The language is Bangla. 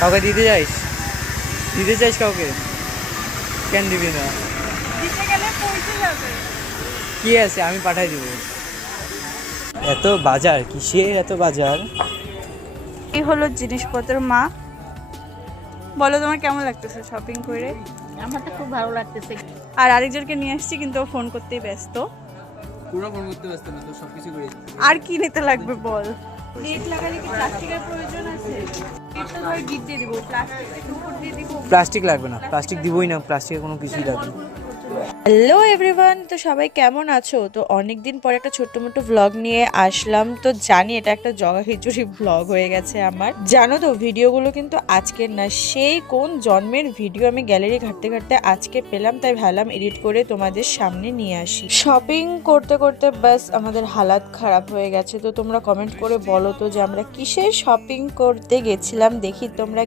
কাউকে দিতে চাইস? দিতে চাইস কাউকে? কেন দিবি না? দিতে গেলে পৌঁছে যাবে। কি আছে, আমি পাঠাই দিব। এত বাজার কিসের, এত বাজার? এই হলো জিনিসপত্র। মা বলো তোমার কেমন লাগতেছে শপিং করে? আমার তো খুব ভালো লাগতেছে। আর আরেকজনকে নিয়ে আসছি কিন্তু ও ফোন করতেই ব্যস্ত। পুরো ফোন করতে ব্যস্ত না তো, সবকিছু করে আর কি নিতে লাগবে বল? নেট লাগালে কি প্লাস্টিকের প্রয়োজন আছে? নেট তো ধর গিট দিয়ে দিব, প্লাস্টিকের উপর দিয়ে দিব। প্লাস্টিক লাগবে না, প্লাস্টিক দিবই না, প্লাস্টিকের কোনো কিছুই লাগবে না। হ্যালো এভরিওয়ান, তো সবাই কেমন আছো? তো অনেকদিন পর একটা ছোট্ট মোটো ভ্লগ নিয়ে আসলাম। তো জানি এটা একটা জগা খিচুড়ি ভ্লগ হয়ে গেছে আমার। জানো তো ভিডিওগুলো কিন্তু আজকের না, সেই কোন জন্মের ভিডিও আমি গ্যালারি ঘাঁটতে ঘাঁটতে আজকে পেলাম, তাই ভাবলাম এডিট করে তোমাদের সামনে নিয়ে আসি। শপিং করতে করতে ব্যাস আমাদের হালাত খারাপ হয়ে গেছে। তো তোমরা কমেন্ট করে বলো তো যে আমরা কিসের শপিং করতে গেছিলাম, দেখি তোমরা